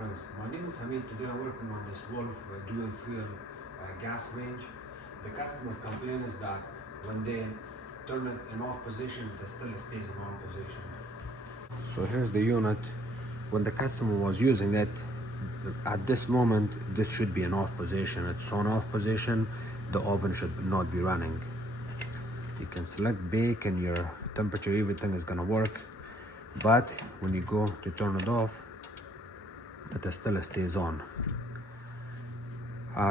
friends, my name is Hameed. Today I'm working on this Wolf dual fuel gas range. The customer's complaint is that when they turn it in off position, it still stays in on position. So here's the unit. When the customer was using it, at this moment, this should be in off position. It's on off position. The oven should not be running. You can select bake and your temperature, everything is gonna work. But when you go to turn it off, it still stays on.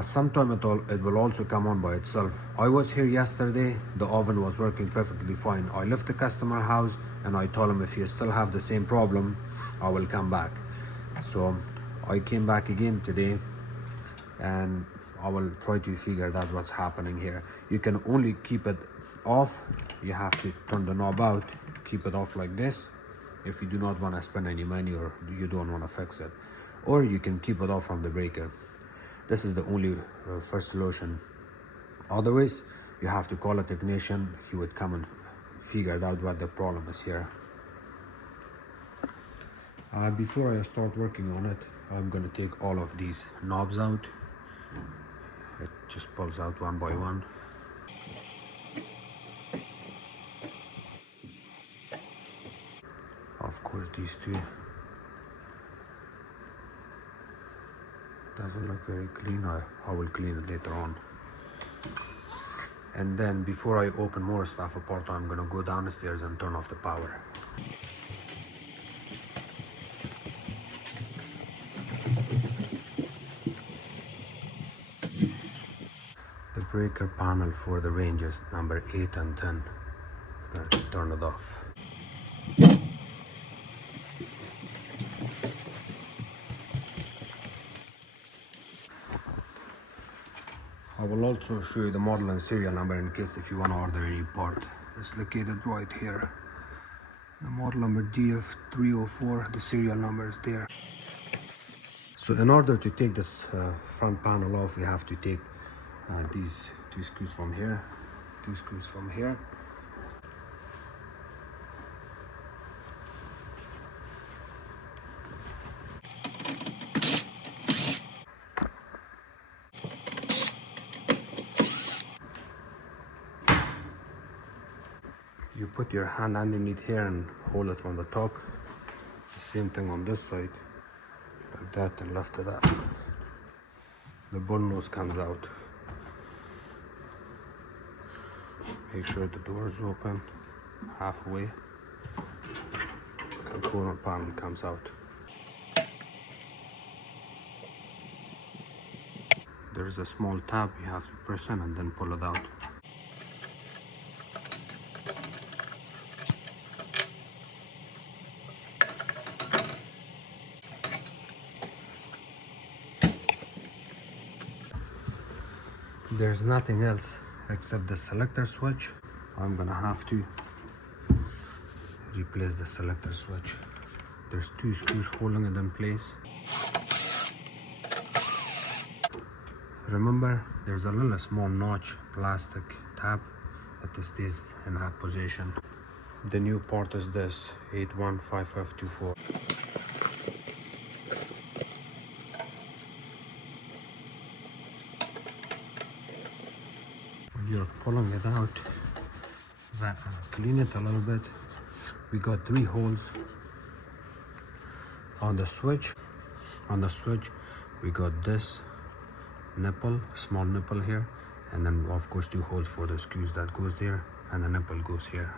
Sometime it will also come on by itself. I was here yesterday, the oven was working perfectly fine. I left the customer house and I told him if you still have the same problem, I will come back. So I came back again today and I will try to figure out what's happening here. You can only keep it off. You have to turn the knob out, keep it off like this if you do not want to spend any money or you don't want to fix it. Or you can keep it off from the breaker. This is the only first solution. Otherwise, you have to call a technician. He would come and figure out what the problem is here. Before I start working on it, I'm going to take all of these knobs out. It just pulls out one by one. Of course, these two. Doesn't look very clean. I will clean it later on. And then before I open more stuff apart, I'm gonna go downstairs and turn off the power. The breaker panel for the ranges number 8 and 10. I'm gonna turn it off. I will also show you the model and serial number in case if you want to order any part. It's located right here. The model number DF304, the serial number is there. So in order to take this front panel off, we have to take these two screws from here, two screws from here. You put your hand underneath here and hold it from the top. The same thing on this side, like that, and lift it up. The bull nose comes out. Make sure the door is open halfway. Component panel comes out. There is a small tab you have to press in and then pull it out. There's nothing else except the selector switch. I'm gonna have to replace the selector switch. There's two screws holding it in place. Remember, there's a little small notch plastic tab that stays in that position. The new part is this 815524. You're pulling it out, clean it a little bit. We got 3 holes on the switch. On the switch, we got this nipple, small nipple here, and then of course 2 holes for the screws that goes there, and the nipple goes here.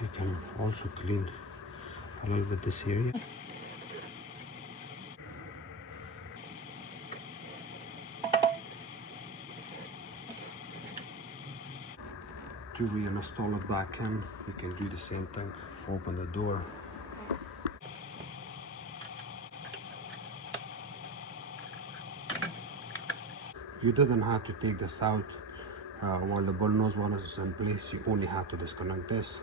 You can also clean a little bit this area. To reinstall it back in, you can do the same thing. Open the door. You didn't have to take this out while the bull nose one is in place. You only have to disconnect this.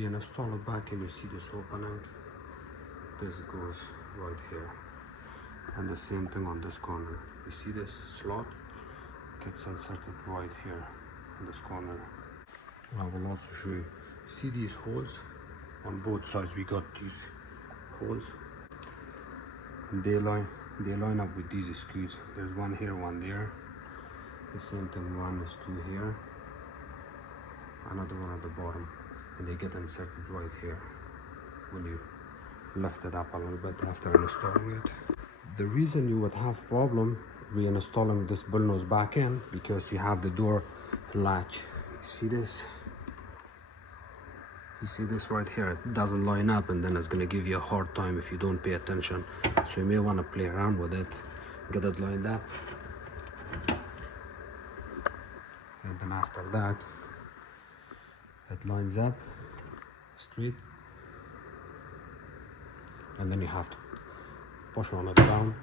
reinstall it back and you see this opening. This goes right here. And the same thing on this corner. You see this slot gets inserted right here in this corner. I will also show you. See these holes on both sides? We got these holes. They line up with these screws. There's one here, one there. The same thing, one screw here, another one at the bottom, and they get inserted right here when you lift it up a little bit after installing it. The reason you would have problem reinstalling this bullnose back in, because you have the door latch. You see this? You see this right here? It doesn't line up, and then it's gonna give you a hard time if you don't pay attention. So you may want to play around with it, get it lined up, and then after that it lines up straight, and then you have to push on it down,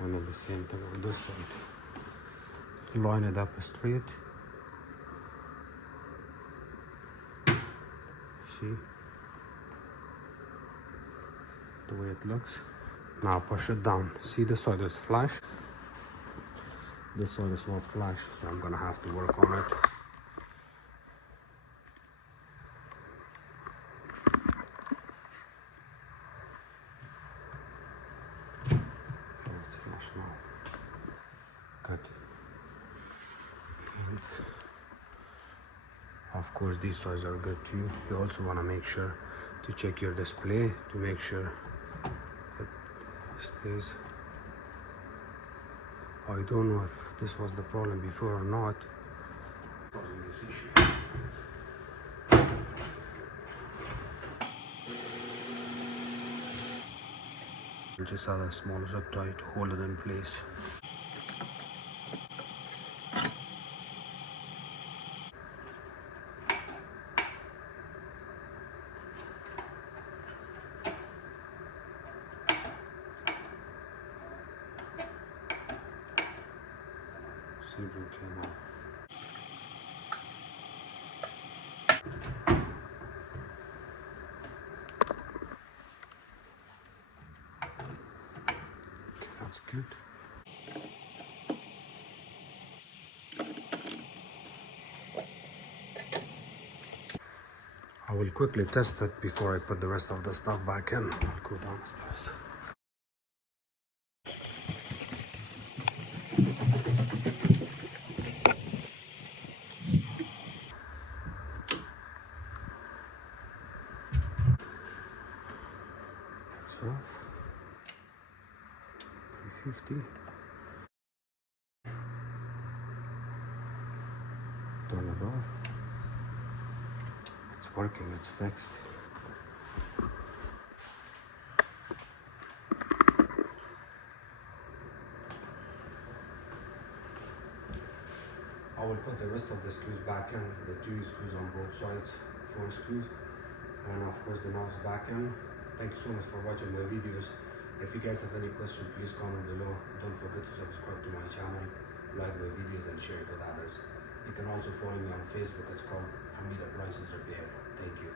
and then the same thing on this side. Line it up straight. See the way it looks. Now push it down. See, this side is flush, this side is not flush, so I'm gonna have to work on it. It's flush now. Good. And of course these sides are good too. You also want to make sure to check your display to make sure it stays. I don't know if this was the problem before or not. Causing this issue. Just add a small zip tie to hold it in place. See if it came off. Okay, that's good. I will quickly test it before I put the rest of the stuff back in. I'll go downstairs. It's off. 350. Turn it off. It's working, it's fixed. I will put the rest of the screws back in, the 2 screws on both sides, 4 screws, and of course the knobs back in. Thank you so much for watching my videos. If you guys have any questions, please comment below. Don't forget to subscribe to my channel, like my videos and share it with others. You can also follow me on Facebook. It's called Hameed Appliances Repair. Thank you.